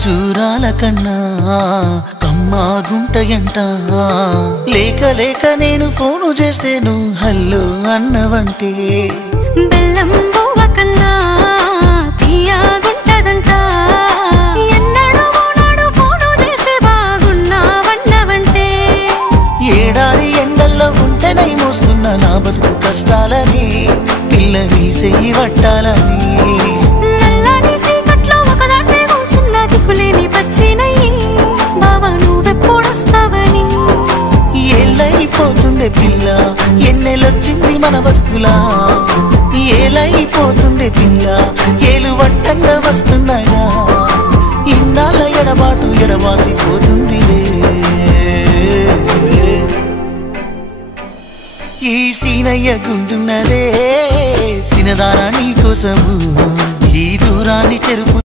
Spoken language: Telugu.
ఖర్జూరాల కన్నా కమ్మాగుంటయంట లేక లేక నేను ఫోను చేస్తే నువ్వు హల్లో అన్నవంటే బెల్లం బువ్వ కన్నా తీయగుంటదంట ఎన్నడూ నాడు ఫోను చేసి బాగున్నావన్నవంటే ఏడాది ఎండల్లో ఉంటేనై మోస్తున్న నా బతుకు కష్టాలని పిల్లని చెయ్యి పట్టాలని నల్లని సీకట్లో ఒకదాన్నే కూసున్న దిక్కులేని పచ్చినయ్యి బావా నువ్వెప్పుడొస్తావని ఏళ్ళైపోతుండే పిల్ల ఎన్నెలొచ్చింది మన బతుకులా ఏలైపోతుండే పిల్ల ఏలు వట్టంగా వస్తున్నాగా ఇన్నాళ్ళ ఎడబాటు ఎడవాసిపోతుందిలే ఈ సీనయ్య గుండున్నదే సినదారా నీ కోసము ఈ దూరాన్ని చెరుపు